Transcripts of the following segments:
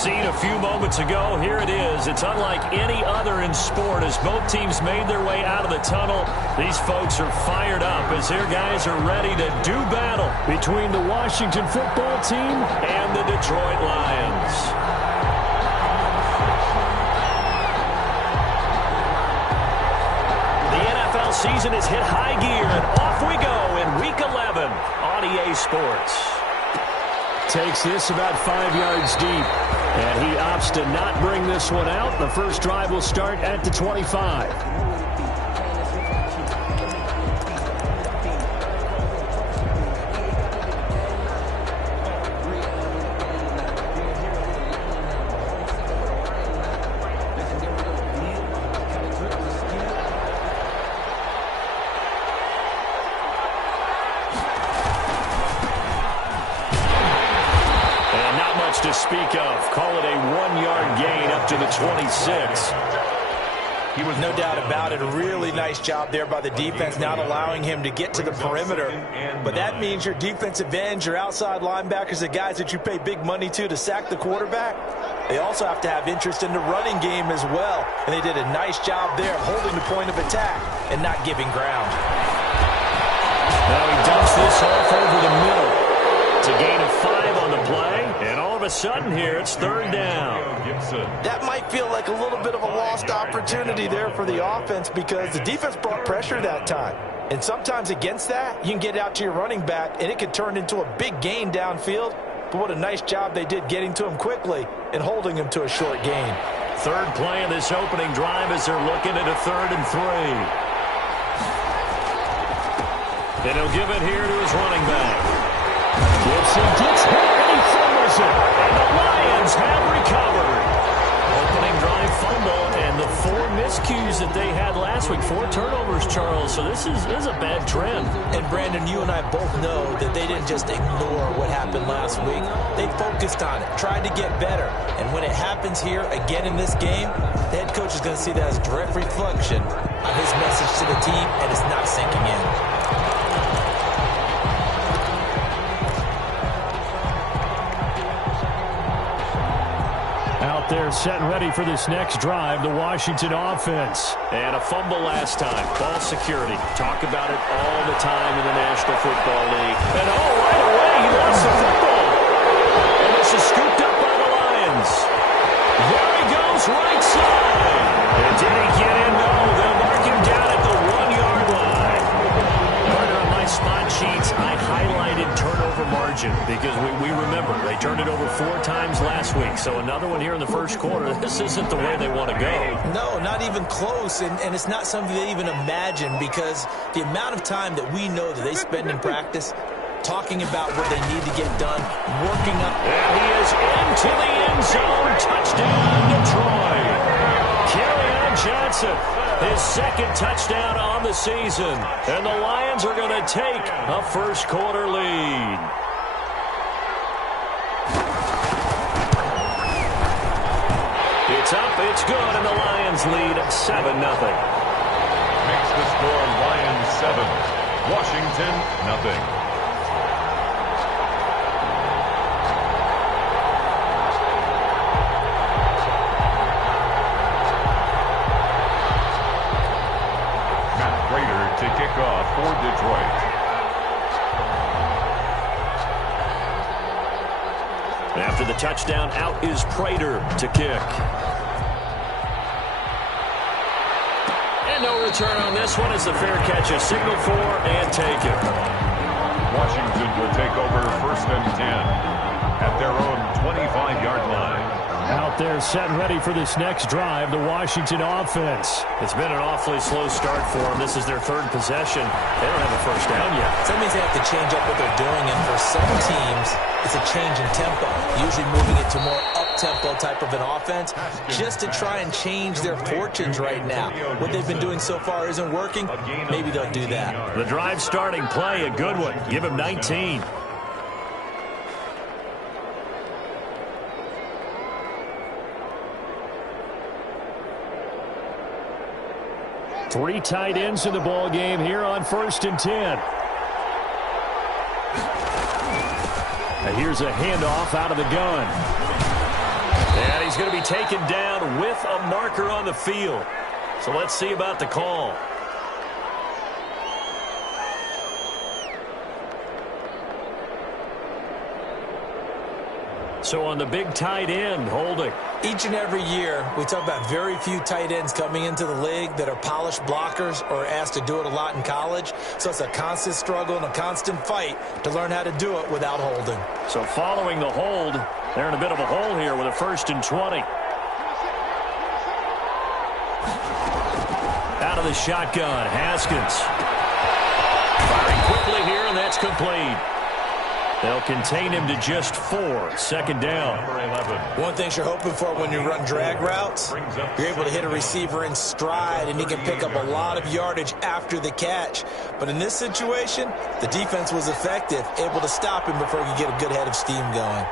scene a few moments ago. Here it is. It's unlike any other in sport as both teams made their way out of the tunnel. These folks are fired up as their guys are ready to do battle between the Washington football team and the Detroit Lions. The NFL season has hit high gear, and off we go in Week 11 on EA Sports. Takes this about 5 yards deep, and he opts to not bring this one out. The first drive will start at the 25. To speak of. Call it a 1-yard gain up to the 26. He was no doubt about it. A really nice job there by the defense, not allowing him to get to the perimeter. But that means your defensive ends, your outside linebackers, the guys that you pay big money to sack the quarterback, they also have to have interest in the running game as well. And they did a nice job there of holding the point of attack and not giving ground. Now he dumps this off over the middle. It's a gain of 5 on the play, and all of a sudden here it's third down. That might feel like a little bit of a lost opportunity there for the offense because the defense brought pressure that time. And sometimes against that, you can get out to your running back, and it could turn into a big gain downfield. But what a nice job they did getting to him quickly and holding him to a short gain. Third play of this opening drive as they're looking at a 3rd and 3. And he'll give it here to his running back. Gibson gets hit and he fumbles it. And the Lions have recovered. Opening drive fumble and the 4 miscues that they had last week. 4 turnovers, Charles. So this is a bad trend. And Brandon, you and I both know that they didn't just ignore what happened last week. They focused on it, tried to get better. And when it happens here again in this game, the head coach is going to see that as a direct reflection of his message to the team, and it's not sinking in. They're set and ready for this next drive, the Washington offense. And a fumble last time. Ball security. Talk about it all the time in the National Football League. And right away, he lost the football. And this is scooped up by the Lions. There he goes, right side. And did he get in? No, they'll mark him down at the 1-yard line. Partner, on my spot sheets, I highlighted turnover margin because we remember they turned it over 4 times last week. So another one here in the first quarter. This isn't the way they want to go. No, not even close. And it's not something they even imagine because the amount of time that we know that they spend in practice talking about what they need to get done, working up. And he is into the end zone. Touchdown, Detroit. Kerryon Johnson, his 2nd touchdown on the season. And the Lions are going to take a first quarter lead. It's up, it's good, and the Lions lead 7-0. Makes the score Lions 7, Washington 0. To kick off for Detroit. After the touchdown, out is Prater to kick. And no return on this one as the fair catch is signaled for and taken. Washington will take over 1st and 10 at their own 25-yard line. Out there set and ready for this next drive, the Washington offense. It's been an awfully slow start for them. This is their 3rd possession. They don't have a first down yet. So that means they have to change up what they're doing, and for some teams, it's a change in tempo, usually moving it to more up-tempo type of an offense just to try and change their fortunes right now. What they've been doing so far isn't working. Maybe they'll do that. The drive starting play, a good one. Give him 19. 3 tight ends in the ball game here on 1st and 10. And here's a handoff out of the gun. he's going to be taken down with a marker on the field. So let's see about the call. So on the big tight end, holding. Each and every year, we talk about very few tight ends coming into the league that are polished blockers or asked to do it a lot in college. So it's a constant struggle and a constant fight to learn how to do it without holding. So following the hold, they're in a bit of a hole here with a 1st and 20. Out of the shotgun, Haskins. Firing quickly here, and that's complete. They'll contain him to just 4. 2nd down. One thing you're hoping for when you run drag routes, you're able to hit a receiver in stride, and he can pick up a lot of yardage after the catch. But in this situation, the defense was effective, able to stop him before he could get a good head of steam going.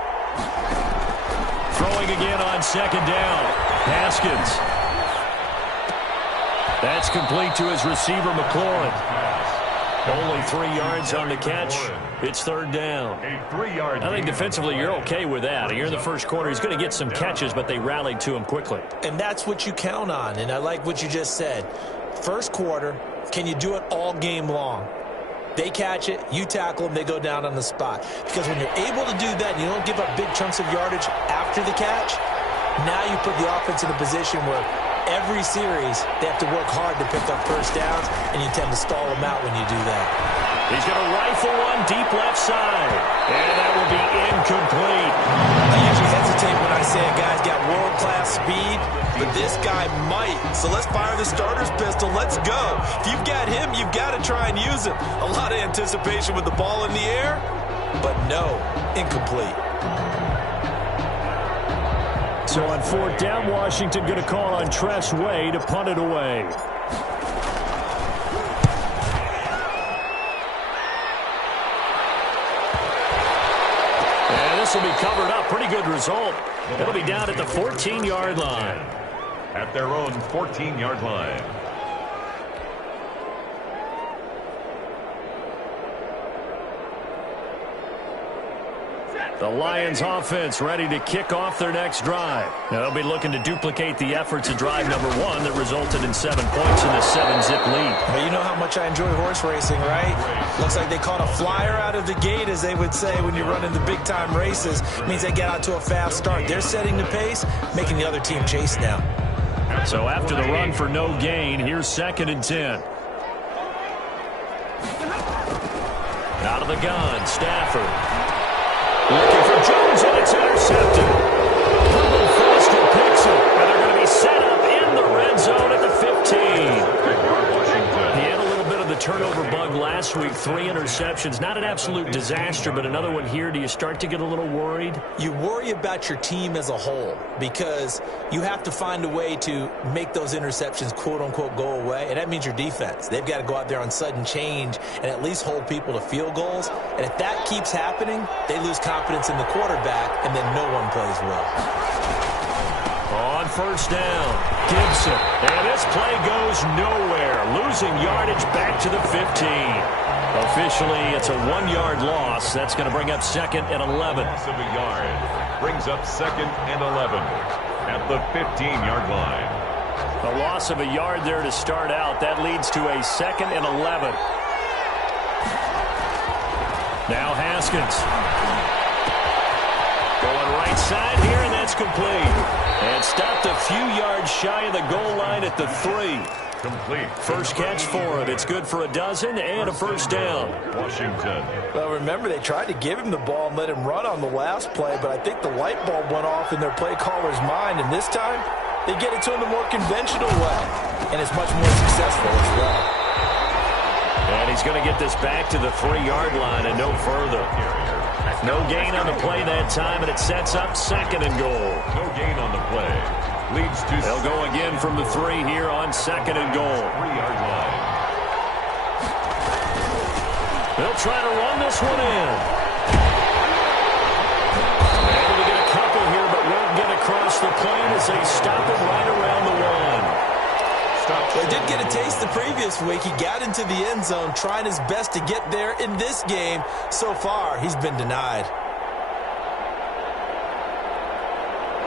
Throwing again on 2nd down. Haskins. That's complete to his receiver, McLaurin. Only 3 yards on the catch. It's 3rd down. I think defensively you're okay with that. Here in the first quarter, he's going to get some catches, but they rallied to him quickly. And that's what you count on, and I like what you just said. First quarter, can you do it all game long? They catch it, you tackle them, they go down on the spot. Because when you're able to do that and you don't give up big chunks of yardage after the catch, now you put the offense in a position where every series they have to work hard to pick up first downs, and you tend to stall them out when you do that. He's going to rifle one deep left side, and that will be incomplete. I usually hesitate when I say a guy's got world-class speed, but this guy might. So let's fire the starter's pistol. Let's go. If you've got him, you've got to try and use him. A lot of anticipation with the ball in the air, but no, incomplete. So on 4th down, Washington going to call on Tress Way to punt it away. And this will be covered up. Pretty good result. It'll be down at the 14-yard line. At their own 14-yard line. The Lions offense ready to kick off their next drive. Now they'll be looking to duplicate the efforts of drive number 1 that resulted in 7 points in the 7-zip lead. But you know how much I enjoy horse racing, right? Looks like they caught a flyer out of the gate, as they would say when you run into big-time races. It means they get out to a fast start. They're setting the pace, making the other team chase now. So after the run for no gain, here's 2nd and 10. Out of the gun, Stafford. Looking for Jones, and it's intercepted. Herbert Foster picks it, and they're going to be set up in the red zone at the 15. He had a little bit of the turnover bug last week, 3 interceptions. Not an absolute disaster, but another one here. Do you start to get a little worried? You worry about your team as a whole because you have to find a way to make those interceptions, quote-unquote, go away, and that means your defense. They've got to go out there on sudden change and at least hold people to field goals, and if that keeps happening, they lose confidence in the quarterback, and then no one plays well. On 1st down, Gibson. And this play goes nowhere. Losing yardage back to the 15. Officially, it's a 1-yard loss. That's going to bring up 2nd and 11. Loss of a yard brings up 2nd and 11 at the 15-yard line. A loss of a yard there to start out. That leads to a 2nd and 11. Now Haskins. Going right side here, and that's complete. And stopped a few yards shy of the goal line at the 3. Complete. First catch for him. It's good for a dozen and a 1st down. Washington. Well, remember, they tried to give him the ball and let him run on the last play, but I think the light bulb went off in their play caller's mind, and this time they get it to him the more conventional way, and it's much more successful as well. And he's going to get this back to the 3-yard line and no further. No gain on the play that time, and it sets up 2nd and goal. No gain on the play. Leads to... They'll go again from the 3 here on 2nd and goal. 3-yard line. They'll try to run this one in. Able to get a couple here, but won't get across the plane as they stop it right around the 1. Well, he did get a taste the previous week. He got into the end zone, trying his best to get there in this game. So far, he's been denied.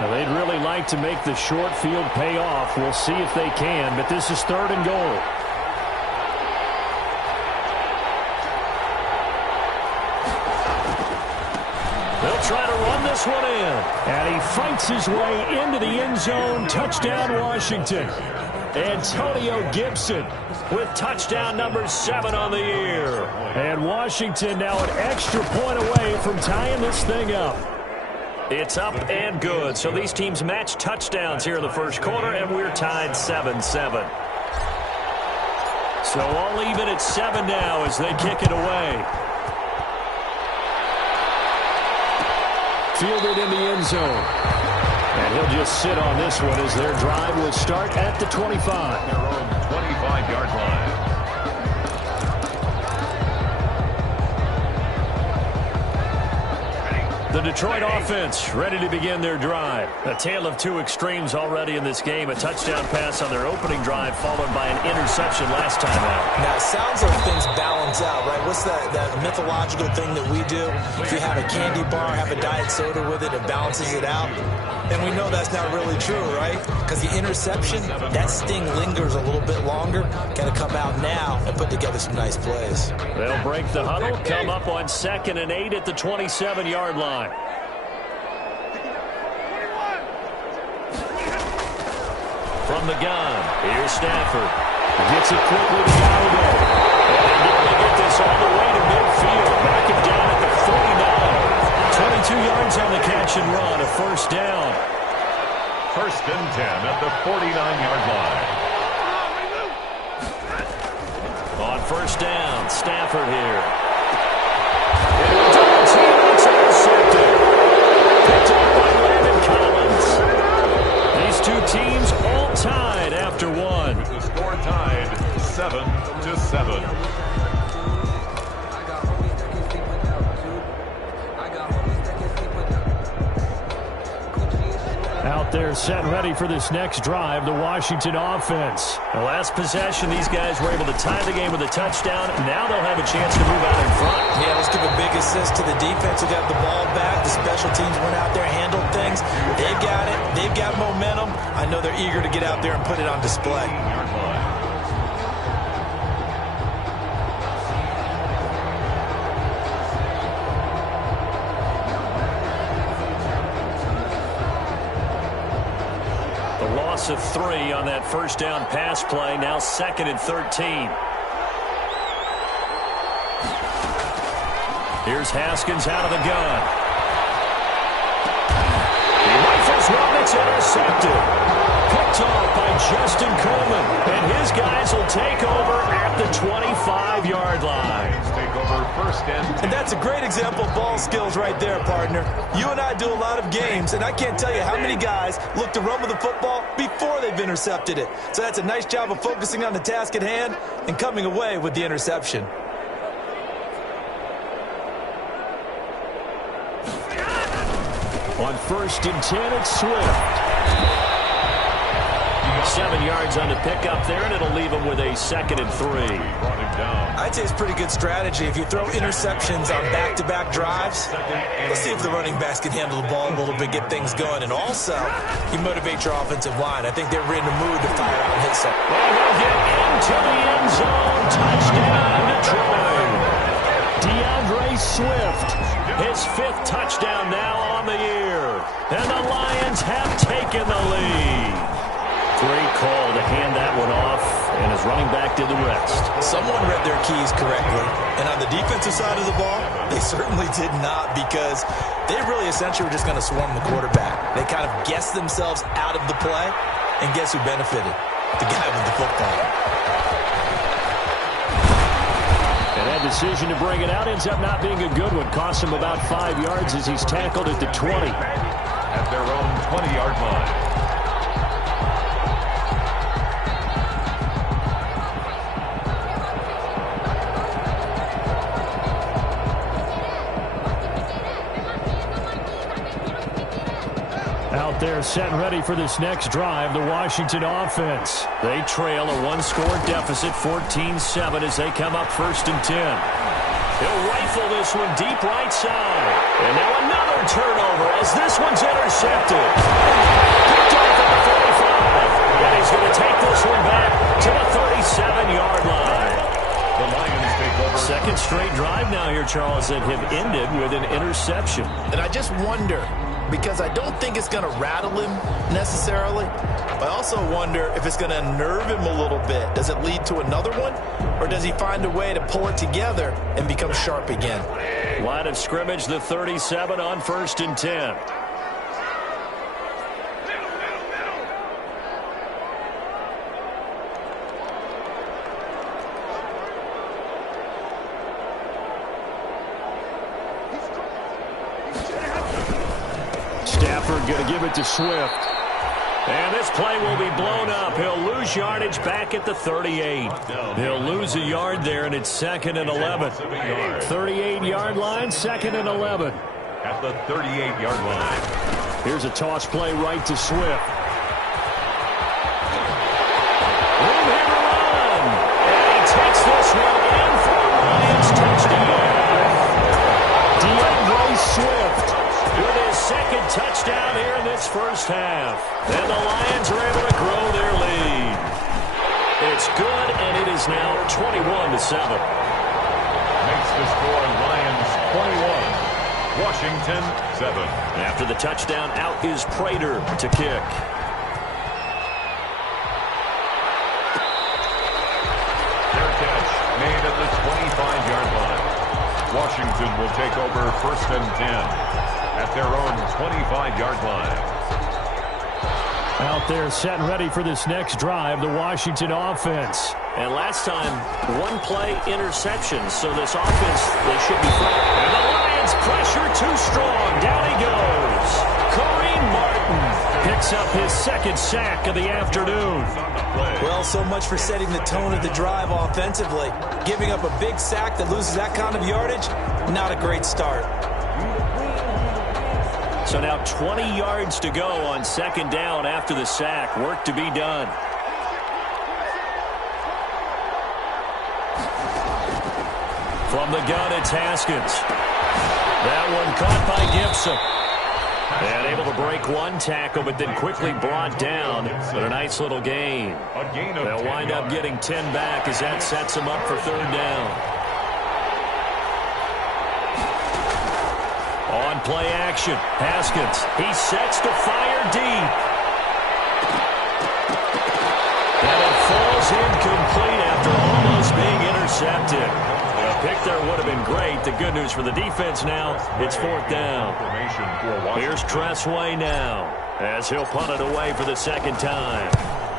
Now, they'd really like to make the short field pay off. We'll see if they can, but this is 3rd and goal. They'll try to run this one in. And he fights his way into the end zone. Touchdown, Washington. Antonio Gibson with touchdown number 7 on the year. And Washington now an extra point away from tying this thing up. It's up and good. So these teams match touchdowns here in the first quarter, and we're tied 7-7. So all even at 7 now as they kick it away. Fielded in the end zone. And he'll just sit on this one as their drive will start at the 25. Their own 25-yard line. The Detroit offense ready to begin their drive. A tale of two extremes already in this game. A touchdown pass on their opening drive followed by an interception last time out. Now, it sounds like things balance out, right? What's that mythological thing that we do? If you have a candy bar, have a diet soda with it, it balances it out. And we know that's not really true, right? Because the interception, that sting lingers a little bit longer. Got to come out now and put together some nice plays. They'll break the huddle, come up on 2nd and 8 at the 27-yard line. From the gun, here's Stafford. Gets it quickly to Gallagher. And they get this all the way to midfield. Back him down at the 49. 22 yards on the catch and run, a first down. 1st and 10 at the 49-yard line. On first down, Stafford here. And a double team, it's intercepted. Picked up by Landon Collins. These two teams all tied after one. With the score tied 7-7. Out there set ready for this next drive, the Washington offense. The last possession, these guys were able to tie the game with a touchdown. Now they'll have a chance to move out in front. Yeah, let's give a big assist to the defense who got the ball back. The special teams went out there, handled things. They've got it. They've got momentum. I know they're eager to get out there and put it on display. Of 3 on that first down pass play. Now 2nd and 13. Here's Haskins out of the gun. He rifles one. It's intercepted. Picked off by Justin Coleman. And his guys will take over at the 25-yard line. Take over 1st and 10. And that's a great example of ball skills right there, partner. You and I do a lot of games, and I can't tell you how many guys look to run with the football before they've intercepted it. So that's a nice job of focusing on the task at hand and coming away with the interception. On 1st and 10, it's Swift. 7 yards on the pickup there, and it'll leave him with a 2nd and 3. Brought him down. I'd say it's pretty good strategy. If you throw interceptions on back-to-back drives, let's see if the running backs can handle the ball a little bit, get things going. And also, you motivate your offensive line. I think they're in the mood to fire out and hit something. Well, he'll get into the end zone. Touchdown, Detroit. DeAndre Swift, his 5th touchdown now on the year. And the Lions have taken the lead. Great call to hand that one off, and his running back did the rest. Someone read their keys correctly, and on the defensive side of the ball, they certainly did not, because they really essentially were just going to swarm the quarterback. They kind of guessed themselves out of the play, and guess who benefited? The guy with the football. And that decision to bring it out ends up not being a good one. Cost him about 5 yards as he's tackled at the 20. At their own 20-yard line. Out there set ready for this next drive, the Washington offense. They trail a 1-score deficit, 14-7, as they come up 1st and 10. He'll rifle this one deep right side. And now another turnover as this one's intercepted. Picked off at the 45. And he's going to take this one back to the 37-yard line. The Lions take over. Second straight drive now here, Charles, that have ended with an interception. And I just wonder, because I don't think it's going to rattle him necessarily, but I also wonder if it's going to unnerve him a little bit. Does it lead to another one, or does he find a way to pull it together and become sharp again? Line of scrimmage, the 37 on 1st and 10. Stafford going to give it to Swift. And this play will be blown up. He'll lose yardage back at the 38. He'll lose a yard there, and it's 2nd and 11. 38-yard line, 2nd and 11. At the 38-yard line. Here's a toss play right to Swift. Room here to run. And he takes this one in for a Lions touchdown. DeAndre Swift with his second touchdown here in this first half. And the Lions are able to grow their lead. It's good, and it is now 21-7. Makes the score Lions 21, Washington 7. After the touchdown, out is Prater to kick. Their catch made at the 25-yard line. Washington will take over 1st and 10 at their own 25-yard line. Out there set and ready for this next drive, the Washington offense. And last time, one play interception, so this offense, they should be flat. And the Lions pressure too strong. Down he goes. Kareem Martin picks up his second sack of the afternoon. Well, so much for setting the tone of the drive offensively. Giving up a big sack that loses that kind of yardage, not a great start. So now 20 yards to go on 2nd down after the sack. Work to be done. From the gun, it's Haskins. That one caught by Gibson. And able to break one tackle, but then quickly brought down. But a nice little gain. They'll wind up getting 10 back as that sets them up for 3rd down. On play action, Haskins. He sets to fire deep. And it falls incomplete after almost being intercepted. A pick there would have been great. The good news for the defense now, it's 4th down. Here's Tressway now as he'll punt it away for the 2nd time.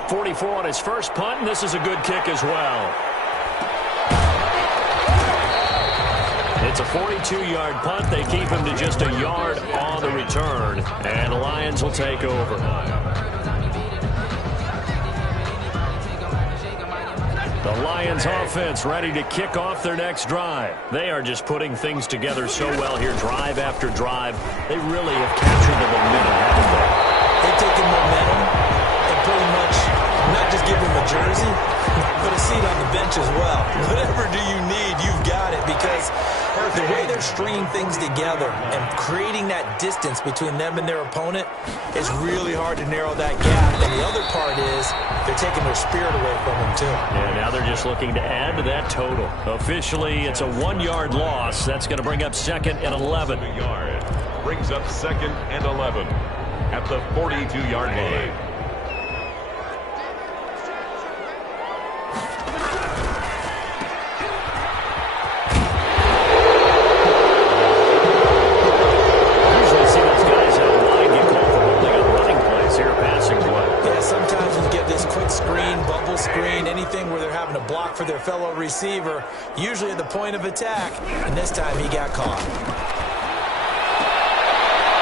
44 on his first punt, and this is a good kick as well. It's a 42-yard punt. They keep him to just a yard on the return. And the Lions will take over. The Lions offense ready to kick off their next drive. They are just putting things together so well here, drive after drive. They really have captured the momentum, haven't they? They've taken momentum and pretty much not just give them a jersey, but a seat on the bench as well. Whatever do you need, you've got it, because the way they're stringing things together and creating that distance between them and their opponent is really hard to narrow that gap. And the other part is they're taking their spirit away from them, too. Yeah, now they're just looking to add to that total. Officially, it's a 1-yard loss. That's going to bring up 2nd and 11. Brings up 2nd and 11 at the 42-yard line. Block for their fellow receiver, usually at the point of attack, and this time he got caught.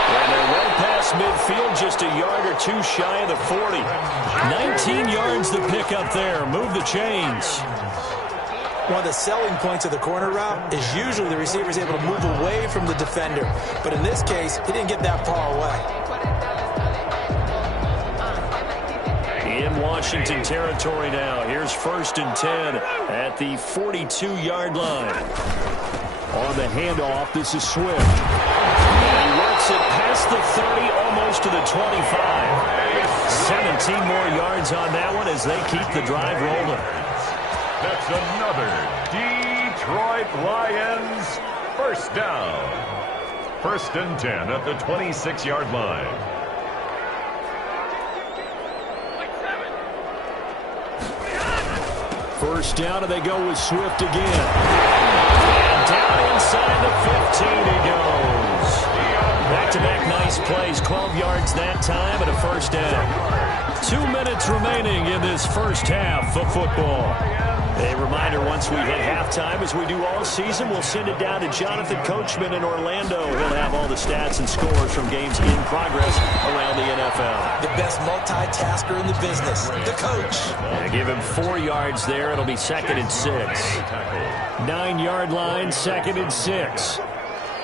And they're well past midfield, just a yard or two shy of the 40. 19 yards to pick up there. Move the chains. One of the selling points of the corner route is usually the receiver is able to move away from the defender, but in this case, he didn't get that far away. In Washington territory now. Here's 1st and 10 at the 42-yard line. On the handoff, this is Swift. And he works it past the 30, almost to the 25. 17 more yards on that one as they keep the drive rolling. That's another Detroit Lions first down. 1st and 10 at the 26-yard line. First down, and they go with Swift again. And down inside the 15 he goes. Back-to-back nice plays, 12 yards that time, and a first down. 2 minutes remaining in this first half of football. A reminder, once we hit halftime, as we do all season, we'll send it down to Jonathan Coachman in Orlando. He'll have all the stats and scores from games in progress around the NFL. The best multitasker in the business, the coach. And give him 4 yards there. It'll be 2nd and 6. 9-yard line, 2nd and 6.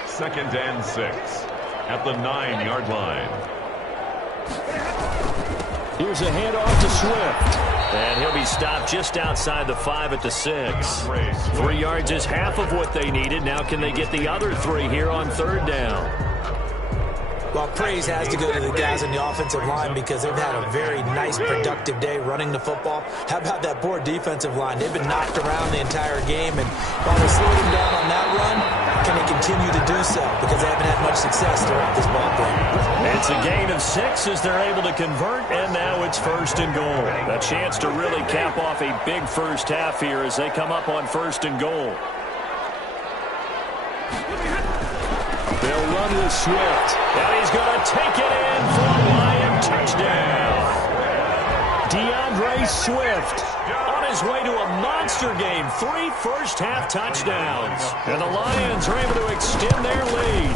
2nd and 6 at the 9-yard line. Here's a handoff to Swift. And he'll be stopped just outside the 5 at the 6. 3 yards is half of what they needed. Now can they get the other 3 here on 3rd down? Well, praise has to go to the guys on the offensive line because they've had a very nice, productive day running the football. How about that poor defensive line? They've been knocked around the entire game, and while they slowed them down on that run, can they continue to do so? Because they haven't had much success throughout this ball game. It's a gain of 6 as they're able to convert, and now it's 1st and goal. A chance to really cap off a big first half here as they come up on 1st and goal. They'll run with Swift. And he's going to take it in for a Lion touchdown. DeAndre Swift on his way to a monster game. 3 first-half touchdowns. And the Lions are able to extend their lead.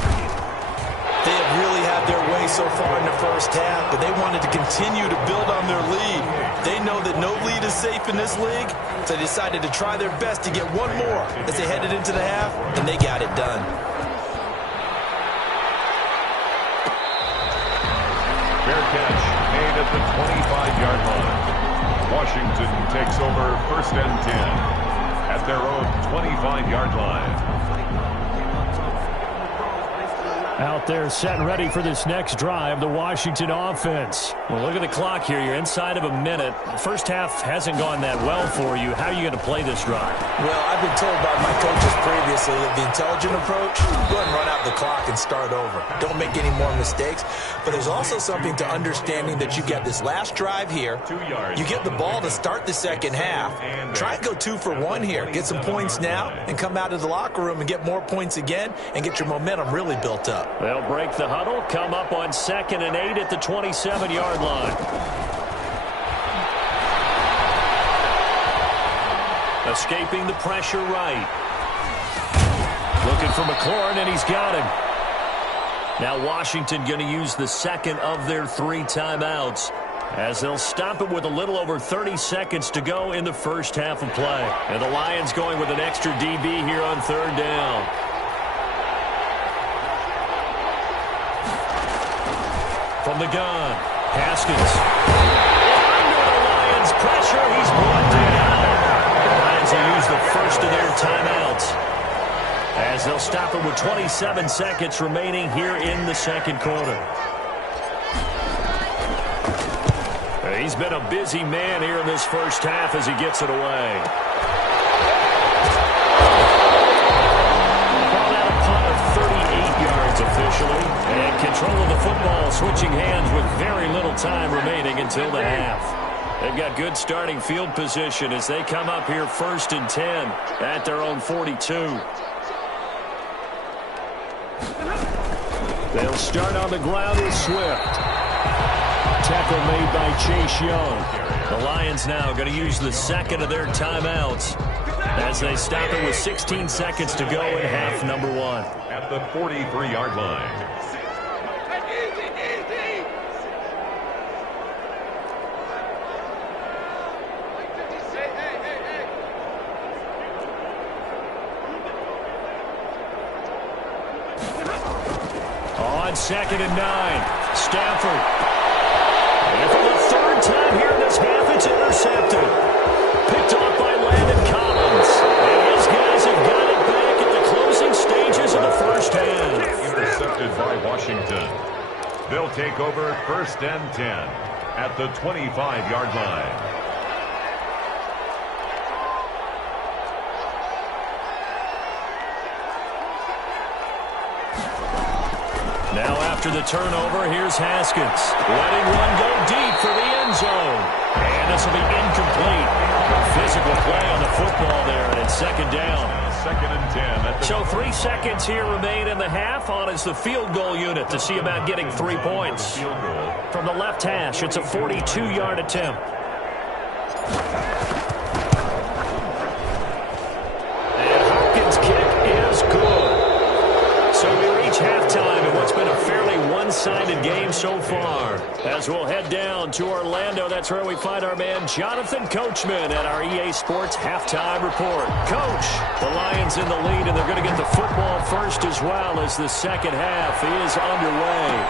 They have really had their way so far in the first half, but they wanted to continue to build on their lead. They know that no lead is safe in this league, so they decided to try their best to get one more as they headed into the half, and they got it done. Fair catch made at the 25-yard line. Washington takes over 1st and 10 at their own 25-yard line. Out there set and ready for this next drive, the Washington offense. Well, look at the clock here. You're inside of a minute. First half hasn't gone that well for you. How are you going to play this drive? Well, I've been told by my coaches previously that the intelligent approach, go ahead and run out the clock and start over. Don't make any more mistakes. But there's also something to understanding that you get this last drive here. 2 yards. You get the ball to start the second half. Try and go 2 for 1 here. Get some points now and come out of the locker room and get more points again and get your momentum really built up. They'll break the huddle, come up on 2nd and 8 at the 27-yard line. Escaping the pressure right. Looking for McLaurin, and he's got him. Now Washington going to use the 2nd of their 3 timeouts as they'll stop it with a little over 30 seconds to go in the first half of play. And the Lions going with an extra DB here on 3rd down. From the gun, Haskins. Under the Lions' pressure, he's brought down. The Lions will use the first of their timeouts as they'll stop it with 27 seconds remaining here in the 2nd quarter. He's been a busy man here in this first half as he gets it away. Called out a punt of 38 yards officially. And control of the football switching hands with very little time remaining until the half. They've got good starting field position as they come up here 1st and 10 at their own 42. They'll start on the ground with Swift. Tackle made by Chase Young. The Lions now going to use the 2nd of their timeouts as they stop it with 16 seconds to go in half number 1. At the 43-yard line. On 2nd and 9, Stafford. And for the 3rd time here in this half, it's intercepted. Picked off by Landon Collins. And his guys have got it back at the closing take over 1st and 10 at the 25-yard line. Now after the turnover, here's Haskins. Letting one go deep for the end zone. And this will be incomplete. Physical play on the football there, and it's 2nd down. 2nd and 10. So 3 seconds here remain in the half. On is the field goal unit to see about getting 3 points. From the left hash, it's a 42-yard attempt. And Hopkins' kick is good. So we reach halftime in what's been a fairly one-sided game so far. As we'll head down to Orlando, that's where we find our man Jonathan Coachman at our EA Sports Halftime Report. Coach, the Lions in the lead, and they're going to get the football first as well as the second half is underway.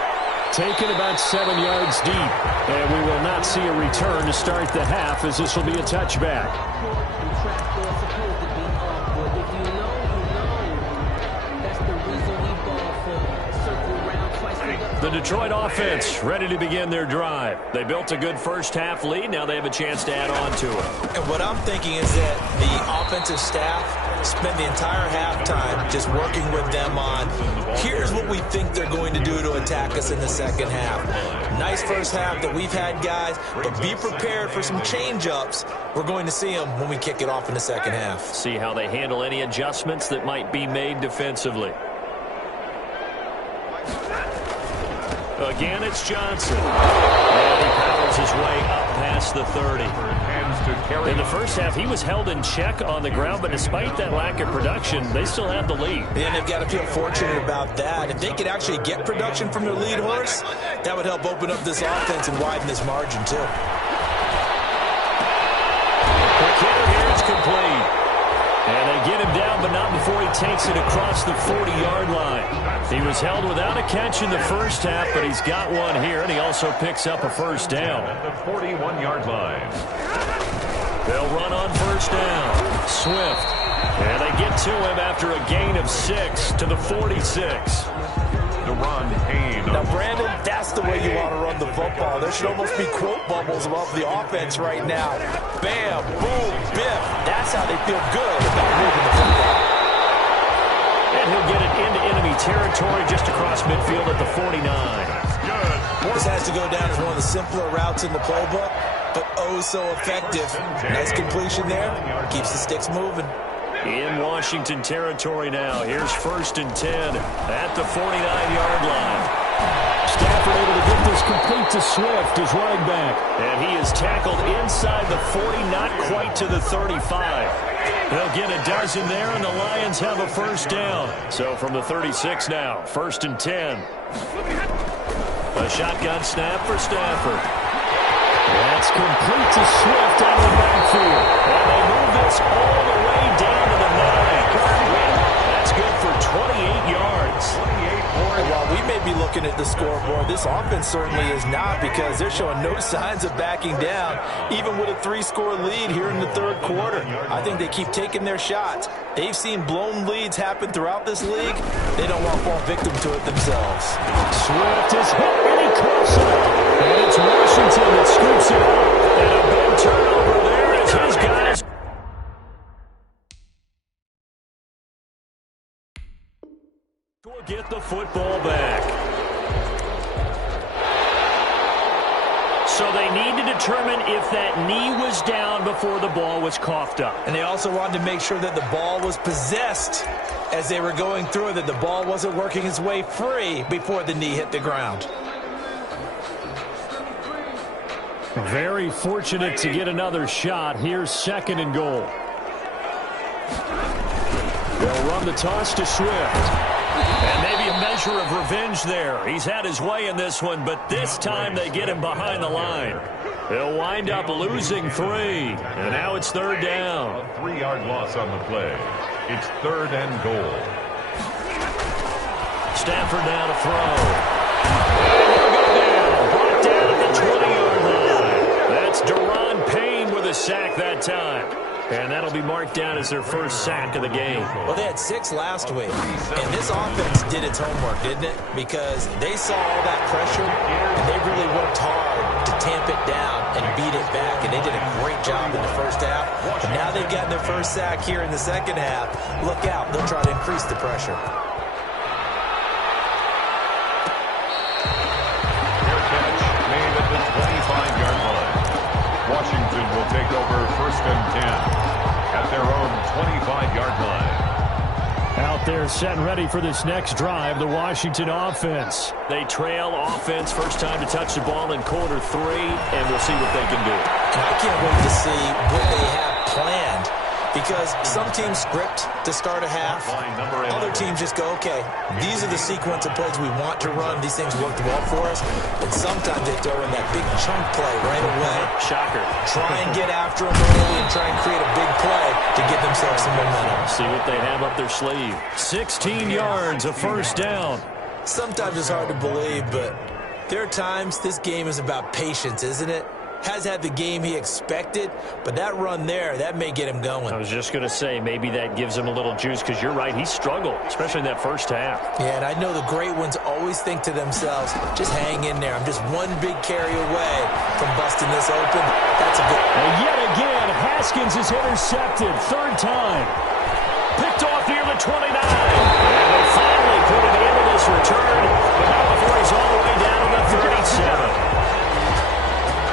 Taken about 7 yards deep, and we will not see a return to start the half as this will be a touchback. The Detroit offense ready to begin their drive. They built a good first-half lead. Now they have a chance to add on to it. And what I'm thinking is that the offensive staff spent the entire halftime just working with them on, here's what we think they're going to do to attack us in the second half. Nice first half that we've had, guys, but be prepared for some change-ups. We're going to see them when we kick it off in the second half. See how they handle any adjustments that might be made defensively. Again, it's Johnson. And he powers his way up past the 30. In the first half, he was held in check on the ground, but despite that lack of production, they still have the lead. And they've got to feel fortunate about that. If they could actually get production from their lead horse, that would help open up this offense and widen this margin, too. The kick here is complete. And they get him down, but not before he takes it across the 40-yard line. He was held without a catch in the first half, but he's got one here, and he also picks up a first down. At the 41-yard line. They'll run on first down. Swift. And they get to him after a gain of 6 to the 46. Now, Brandon, that's the way you want to run the football. There should almost be quote bubbles above the offense right now. Bam, boom, biff. That's how they feel good about moving the football. And he'll get it into enemy territory just across midfield at the 49. This has to go down as one of the simpler routes in the playbook, but oh so effective. Nice completion there. Keeps the sticks moving. In Washington territory now. Here's 1st and 10 at the 49-yard line. Stafford able to get this complete to Swift, his running back. And he is tackled inside the 40, not quite to the 35. They'll get a dozen there, and the Lions have a first down. So from the 36 now, 1st and 10. A shotgun snap for Stafford. That's complete to Swift out of the backfield. And they move this all the way down to the 9. That's good for 28 yards. And while we may be looking at the scoreboard, this offense certainly is not, because they're showing no signs of backing down, even with a 3-score lead here in the third quarter. I think they keep taking their shots. They've seen blown leads happen throughout this league. They don't want to fall victim to it themselves. Swift is hit, and he coughs it up. And it's Washington that scoops it up. And a big turnover there as his guys will get the football back. So they need to determine if that knee was down before the ball was coughed up. And they also wanted to make sure that the ball was possessed as they were going through it, that the ball wasn't working its way free before the knee hit the ground. Very fortunate to get another shot. Here's 2nd and goal. They'll run the toss to Swift. And maybe a measure of revenge there. He's had his way in this one, but this time they get him behind the line. He'll wind up losing 3. And now it's 3rd down. A 3-yard loss on the play. It's 3rd and goal. Stafford now to throw. And he'll go down. Brought down at the 20-yard line. That's Daron Payne with a sack that time. And that'll be marked down as their first sack of the game. Well, they had 6 last week, and this offense did its homework, didn't it? Because they saw all that pressure, and they really worked hard to tamp it down and beat it back, and they did a great job in the first half. And now they've gotten their first sack here in the second half. Look out. They'll try to increase the pressure. Fair catch made at the 25-yard line. Washington will take over first and 10 at their own 25-yard line. Out there set and ready for this next drive, the Washington offense. They trail offense, first time to touch the ball in quarter 3, and we'll see what they can do. And I can't wait to see what they have planned, because some teams script to start a half. Other teams just go, okay, these are the sequence of plays we want to run. These things worked well for us. And sometimes they throw in that big chunk play right away. Shocker. Try and get after them early and try and create a big play to give themselves some momentum. See what they have up their sleeve. 16 yards, a first down. Sometimes it's hard to believe, but there are times this game is about patience, isn't it? Has had the game he expected, but that run there, that may get him going. I was just going to say, maybe that gives him a little juice, because you're right, he struggled, especially in that first half. Yeah, and I know the great ones always think to themselves, just hang in there. I'm just one big carry away from busting this open. That's a good... And yet again, Haskins is intercepted, third time. Picked off near the 29. And they finally put an end to this return, but not before he's all the way down to the 37.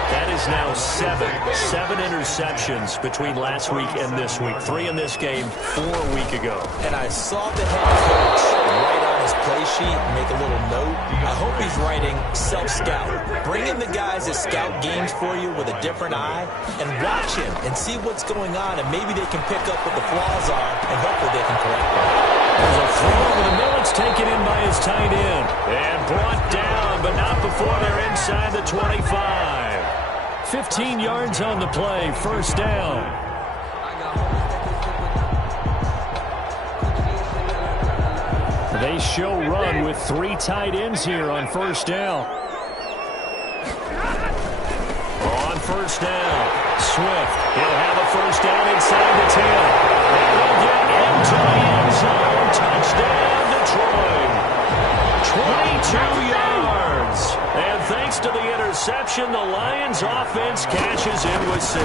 That is now seven interceptions between last week and this week. 3 in this game, 4 a week ago. And I saw the head coach write on his play sheet, make a little note. I hope he's writing self-scout. Bring in the guys that scout games for you with a different eye and watch him and see what's going on, and maybe they can pick up what the flaws are, and hopefully they can correct them. There's a throw over the middle. It's taken in by his tight end. And brought down, but not before they're inside the 25. 15 yards on the play, first down. They show run with 3 tight ends here on first down. On first down, Swift. He'll have a first down inside the 10. And he'll get into the end zone. Touchdown, Detroit. 22 yards. And thanks to the interception, the Lions offense cashes in with 6.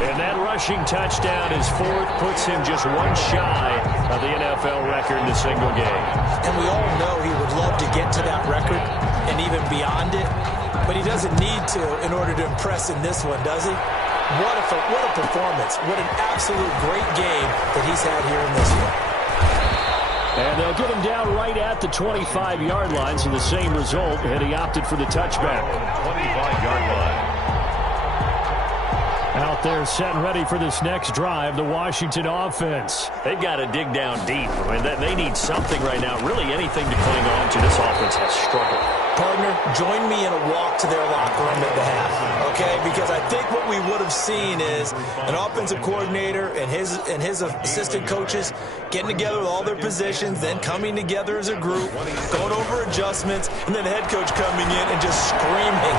And that rushing touchdown is 4th, puts him just 1 shy of the NFL record in a single game. And we all know he would love to get to that record and even beyond it, but he doesn't need to in order to impress in this one, does he? What a performance. What an absolute great game that he's had here in this one. And they'll get him down right at the 25-yard line, so the same result, and he opted for the touchback. 25-yard line. Out there set and ready for this next drive, the Washington offense. They've got to dig down deep. I mean, they need something right now, really anything to cling on to. This offense has struggled. Partner, join me in a walk to their locker room at the half, okay? Because I think what we would have seen is an offensive coordinator and his assistant coaches getting together with all their positions, then coming together as a group, going over adjustments, and then the head coach coming in and just screaming,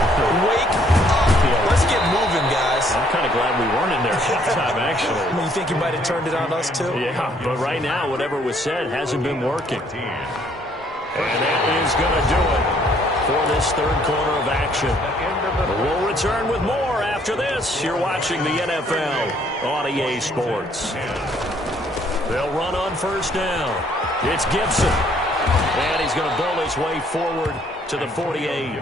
"Wake up! Let's get moving, guys." I'm kind of glad we weren't in there at halftime, actually. You think you might have turned it on us, too? Yeah, but right now, whatever was said hasn't been working. And that is going to do it for this third quarter of action. We'll return with more after this. You're watching the NFL on EA Sports. They'll run on first down. It's Gibson. And he's going to build his way forward to the 48.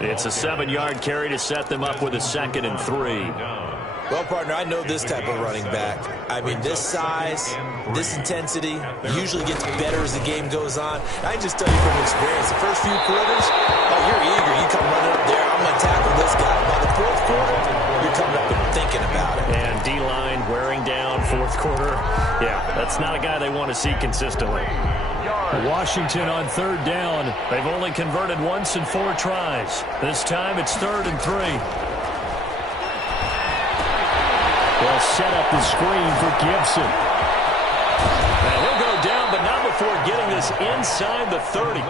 It's a 7-yard carry to set them up with a 2nd and 3. Well, partner, I know this type of running back. I mean, this size, this intensity usually gets better as the game goes on. I can just tell you from experience, the first few quarters, oh, you're eager. You come running up there, I'm going to tackle this guy. By the 4th quarter, you're coming up and thinking about it. And D-line wearing down 4th quarter. Yeah, that's not a guy they want to see consistently. Washington on 3rd down. They've only converted once in 4 tries. This time it's 3rd and 3. They'll set up the screen for Gibson. And he'll go down, but not before getting this inside the 30.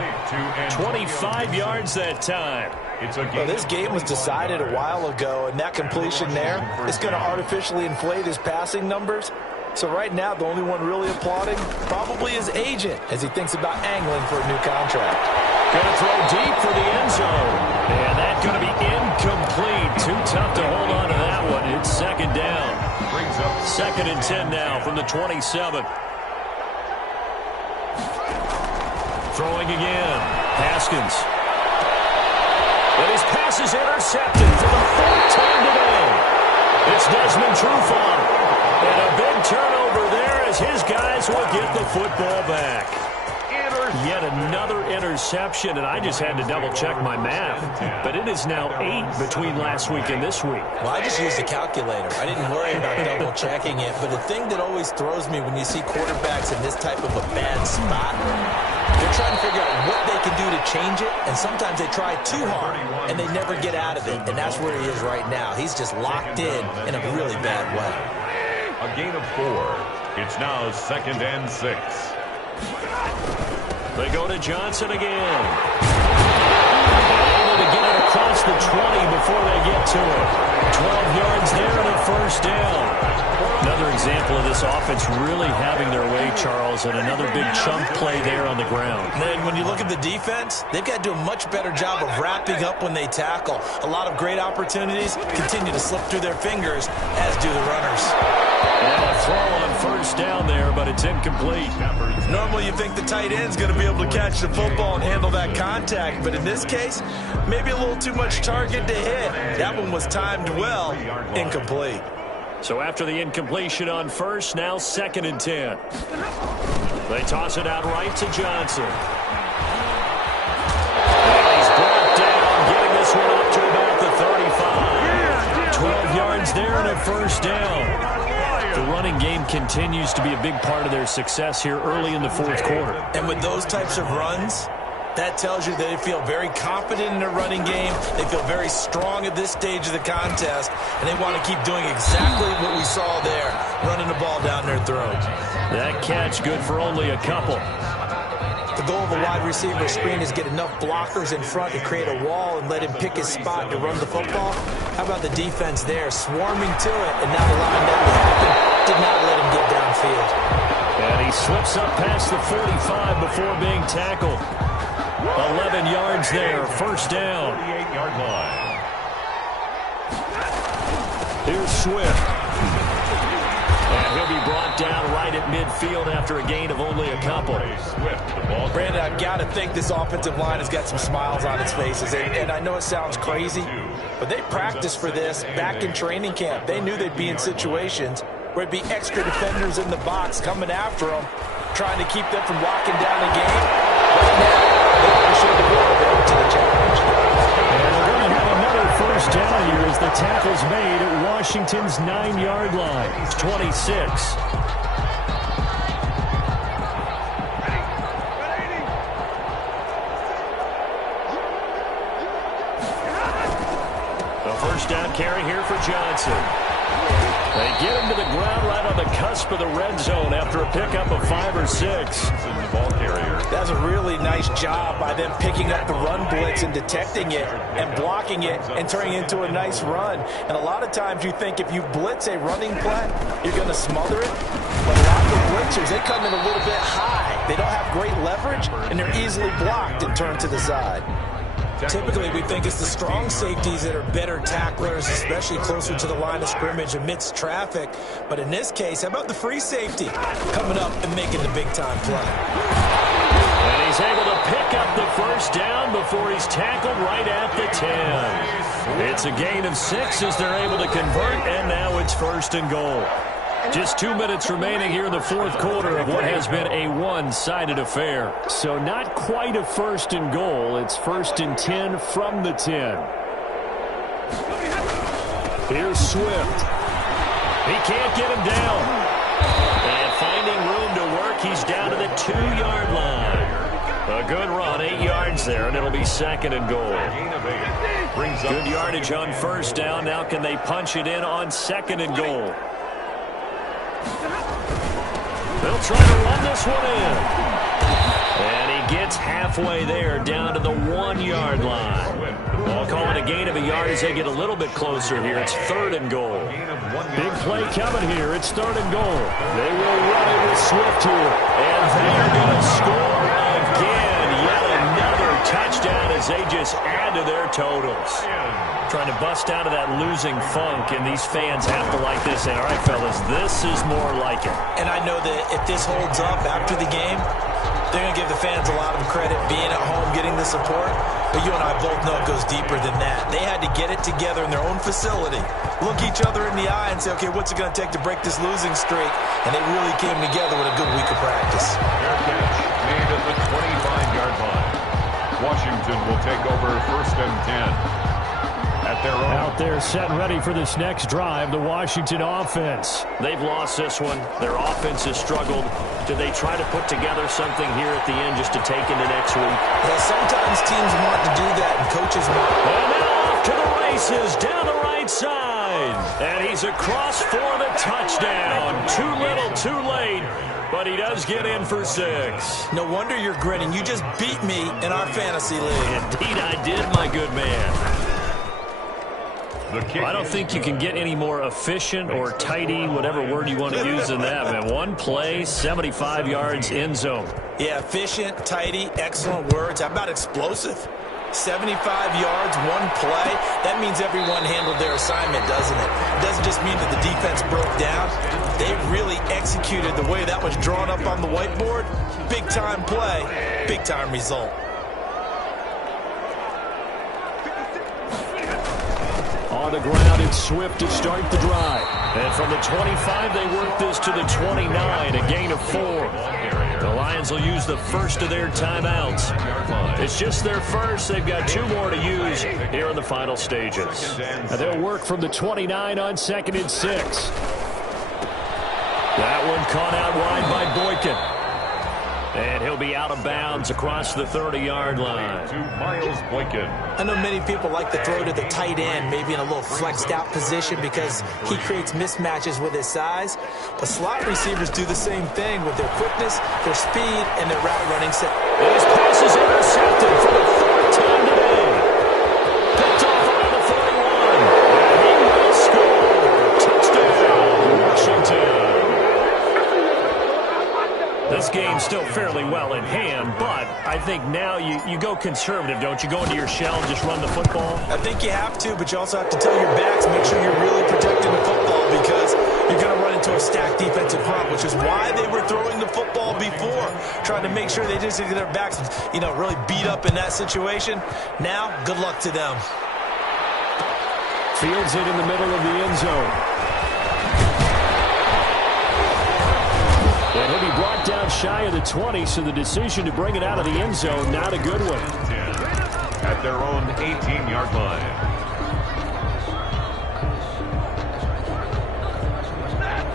25 yards that time. Well, this game was decided a while ago, and that completion there is going to artificially inflate his passing numbers. So right now, the only one really applauding probably his agent as he thinks about angling for a new contract. Going to throw deep for the end zone. And that's going to be incomplete. Too tough to hold on to that one. It's second down. Second and 10 now from the 27. Throwing again. Haskins. But his pass is intercepted for the fourth time today. It's Desmond Trufant. And a big turnover there as his guys will get the football back. Yet another interception, and I just had to double-check my math. But it is now 8 between last week and this week. Well, I just used a calculator. I didn't worry about double-checking it. But the thing that always throws me when you see quarterbacks in this type of a bad spot, they're trying to figure out what they can do to change it, and sometimes they try too hard, and they never get out of it. And that's where he is right now. He's just locked in a really bad way. A gain of 4. It's now second and 6. They go to Johnson again. Able to get it across the 20 before they get to it. 12 yards there and a first down. Another example of this offense really having their way, Charles, and another big chunk play there on the ground. And then when you look at the defense, they've got to do a much better job of wrapping up when they tackle. A lot of great opportunities continue to slip through their fingers, as do the runners. And a throw on first down there, but it's incomplete. Normally you think the tight end's going to be able to catch the football and handle that contact, but in this case, maybe a little too much target to hit. That one was timed well, incomplete. So after the incompletion on first, now second and 10. They toss it out right to Johnson. And he's brought down, getting this one up to about the 35. 12 yards there and a first down. The running game continues to be a big part of their success here early in the fourth quarter. And with those types of runs, that tells you that they feel very confident in their running game. They feel very strong at this stage of the contest, and they want to keep doing exactly what we saw there, running the ball down their throat. That catch good for only a couple. The goal of a wide receiver screen is get enough blockers in front to create a wall and let him pick his spot to run the football. How about the defense there, swarming to it, and now the line that happened did not let him get downfield. And he slips up past the 45 before being tackled. 11 yards there, first down. 48-yard line. Here's Swift. And he'll be brought down right at midfield after a gain of only a couple. Brandon, I've got to think this offensive line has got some smiles on its faces. And I know it sounds crazy, but they practiced for this back in training camp. They knew they'd be in situations where it'd be extra defenders in the box coming after them, trying to keep them from locking down the game. Right now, they want to show the world they're up to the challenge. And we're going to have another first down here as the tackle's made at Washington's 9-yard line. It's 26. The first down carry here for Johnson. They get him to the ground right on the cusp of the red zone after a pickup of 5 or 6. Ball carrier. That's a really nice job by them picking up the run blitz and detecting it and blocking it and turning it into a nice run. And a lot of times you think if you blitz a running play, you're going to smother it. But a lot of the blitzers, they come in a little bit high. They don't have great leverage, and they're easily blocked and turned to the side. Typically, we think it's the strong safeties that are better tacklers, especially closer to the line of scrimmage amidst traffic. But in this case, how about the free safety coming up and making the big-time play? And he's able to pick up the first down before he's tackled right at the 10. It's a gain of 6 as they're able to convert, and now it's first and goal. Just 2 minutes remaining here in the fourth quarter of what has been a one-sided affair. So not quite a first and goal. It's first and 10 from the 10. Here's Swift. He can't get him down. And finding room to work, he's down to the 2-yard line. A good run, 8 yards there, and it'll be second and goal. Good yardage on first down. Now can they punch it in on second and goal? They'll try to run this one in. It's halfway there, down to the 1-yard line. I'll call it a gain of a yard as they get a little bit closer here. It's 3rd and goal. Big play coming here. It's 3rd and goal. They will run it with Swift here. And they're going to score again. Yet another touchdown as they just add to their totals. Trying to bust out of that losing funk, and these fans have to like this. And, all right, fellas, this is more like it. And I know that if this holds up after the game, they're going to give the fans a lot of credit being at home, getting the support. But you and I both know it goes deeper than that. They had to get it together in their own facility, look each other in the eye and say, okay, what's it going to take to break this losing streak? And they really came together with a good week of practice. Fair catch made at the 25-yard line. Washington will take over 1st and 10. At their own. Out there set ready for this next drive, the Washington offense. They've lost this one. Their offense has struggled. Do they try to put together something here at the end just to take into next week? Yeah, sometimes teams want to do that, and coaches want. And now off to the races down the right side. And he's across for the touchdown. Too little, too late. But he does get in for 6. No wonder you're grinning. You just beat me in our fantasy league. Indeed I did, my good man. I don't think you can get any more efficient or tidy, whatever word you want to use in that, man. One play, 75 yards, end zone. Yeah, efficient, tidy, excellent words. How about explosive? 75 yards, one play. That means everyone handled their assignment, doesn't it? It doesn't just mean that the defense broke down. They really executed the way that was drawn up on the whiteboard. Big-time play, big-time result. On the ground, it's Swift to start the drive. And from the 25, they work this to the 29, a gain of 4. The Lions will use the first of their timeouts. It's just their first. They've got 2 more to use here in the final stages. And they'll work from the 29 on 2nd and 6. That one caught out wide by Boykin. And he'll be out of bounds across the 30-yard line. To Miles Boykin. I know many people like to throw to the tight end, maybe in a little flexed out position because he creates mismatches with his size. But slot receivers do the same thing with their quickness, their speed, and their route running set. And his pass is intercepted for the 4th time today. Picked off around the 41. And he will score. Touchdown, Washington. This game's still fairly well in hand, but I think now you go conservative, don't you? Go into your shell and just run the football? I think you have to, but you also have to tell your backs, make sure you're really protecting the football because you're going to run into a stacked defensive front, which is why they were throwing the football before, trying to make sure they just get their backs, really beat up in that situation. Now, good luck to them. Fields it in the middle of the end zone. And he'll be brought down shy of the 20, so the decision to bring it out of the end zone, not a good one. At their own 18-yard line.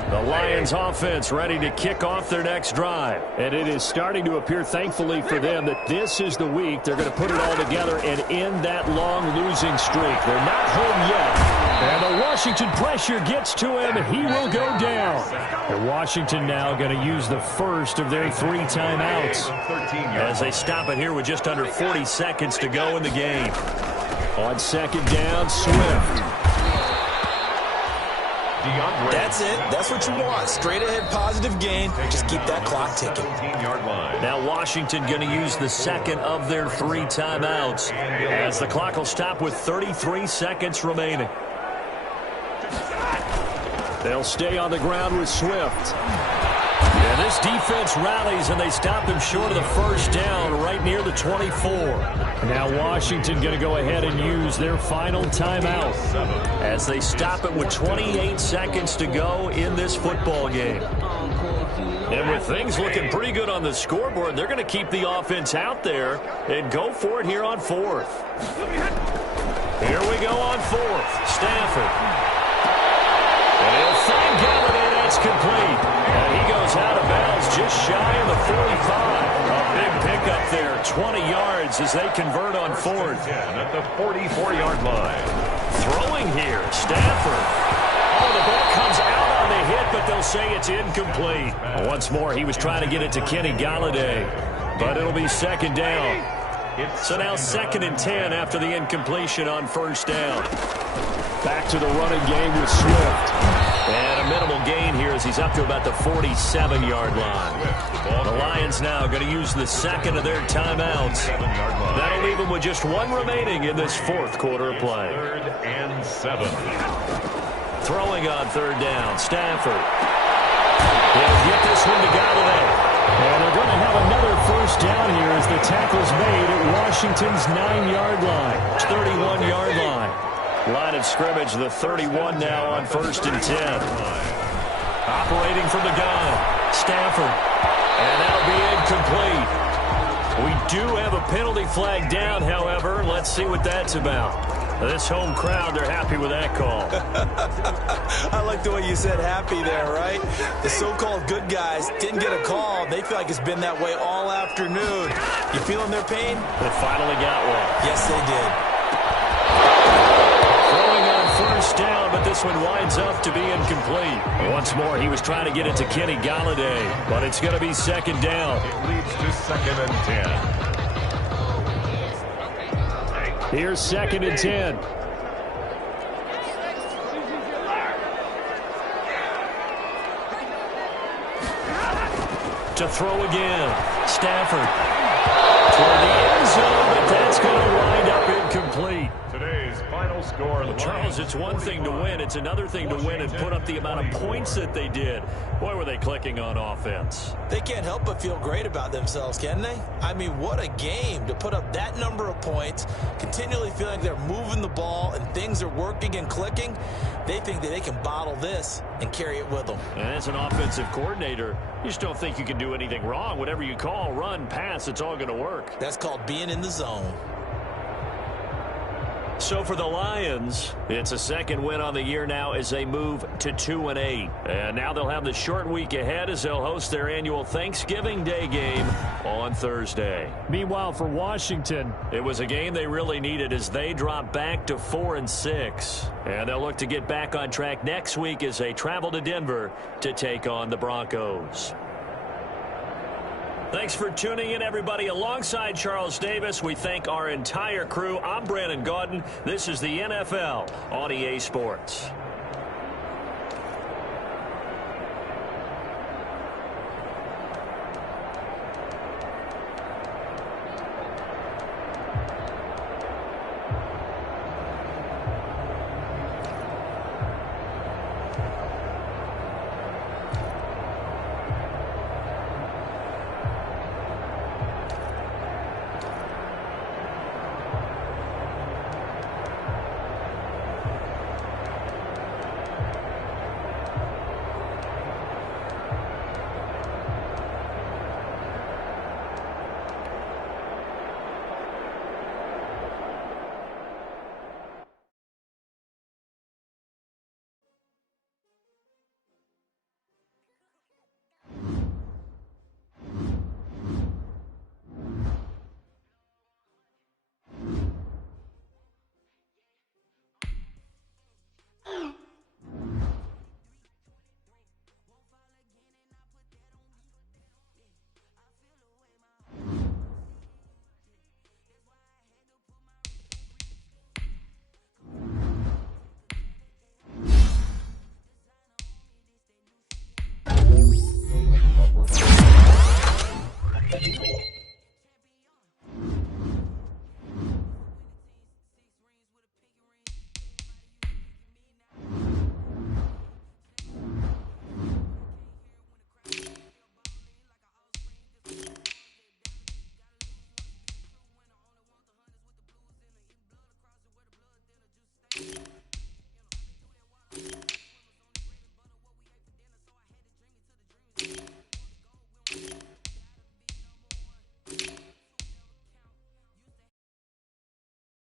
The Lions offense ready to kick off their next drive. And it is starting to appear, thankfully for them, that this is the week they're going to put it all together and end that long losing streak. They're not home yet. And the Washington pressure gets to him. He will go down. And Washington now going to use the first of their 3 timeouts. As they stop it here with just under 40 seconds to go in the game. On 2nd down, Swift. That's it. That's what you want. Straight ahead positive gain. Just keep that clock ticking. Now Washington going to use the 2nd of their 3 timeouts as the clock will stop with 33 seconds remaining. They'll stay on the ground with Swift. And this defense rallies, and they stop him short of the first down right near the 24. Now Washington going to go ahead and use their final timeout as they stop it with 28 seconds to go in this football game. And with things looking pretty good on the scoreboard, they're going to keep the offense out there and go for it here on 4th. Here we go on 4th. Stafford. And he'll find Galladay. That's complete. And he goes out of bounds just shy of the 45. A big pickup there, 20 yards as they convert on 4th. At the 44-yard line. Throwing here, Stafford. Oh, the ball comes out on the hit, but they'll say it's incomplete. Once more, he was trying to get it to Kenny Galladay. but it'll be second down. So now 2nd and 10 after the incompletion on first down. Back to the running game with Swift. And a minimal gain here as he's up to about the 47-yard line. The Lions now going to use the second of their timeouts. That'll leave them with just one remaining in this fourth quarter of play. 3rd and 7. Throwing on third down, Stafford. He'll get this one to Golladay. And they're going to have another first down here as the tackle's made at Washington's 9-yard line. 31-yard line. Line of scrimmage, the 31 now on 1st and 10. Operating from the gun, Stafford. And that'll be incomplete. We do have a penalty flag down, however. Let's see what that's about. This home crowd, they're happy with that call. I like the way you said happy there, right? The so-called good guys didn't get a call. They feel like it's been that way all afternoon. You feeling their pain? They finally got one. Yes, they did. Throwing on first down, but this one winds up to be incomplete. Once more, he was trying to get it to Kenny Golladay, but it's going to be second down. It leads to 2nd and 10. Here's 2nd and 10. To throw again, Stafford. Toward the end zone, but that's going to wind up incomplete. Today's final score. Well, Charles, it's one thing to win. It's another thing to win and put up the amount of points that they did. Boy, were they clicking on offense. They can't help but feel great about themselves, can they? I mean, what a game to put up that number of points, continually feeling like they're moving the ball and things are working and clicking. They think that they can bottle this and carry it with them. And as an offensive coordinator, you just don't think you can do anything wrong. Whatever you call, run, pass, it's all going to work. That's called being in the zone. So for the Lions, it's a second win on the year now as they move to 2-8. And now they'll have the short week ahead as they'll host their annual Thanksgiving Day game on Thursday. Meanwhile, for Washington, it was a game they really needed as they drop back to 4-6. And they'll look to get back on track next week as they travel to Denver to take on the Broncos. Thanks for tuning in, everybody. Alongside Charles Davis, we thank our entire crew. I'm Brandon Gaudin. This is the NFL on EA Sports.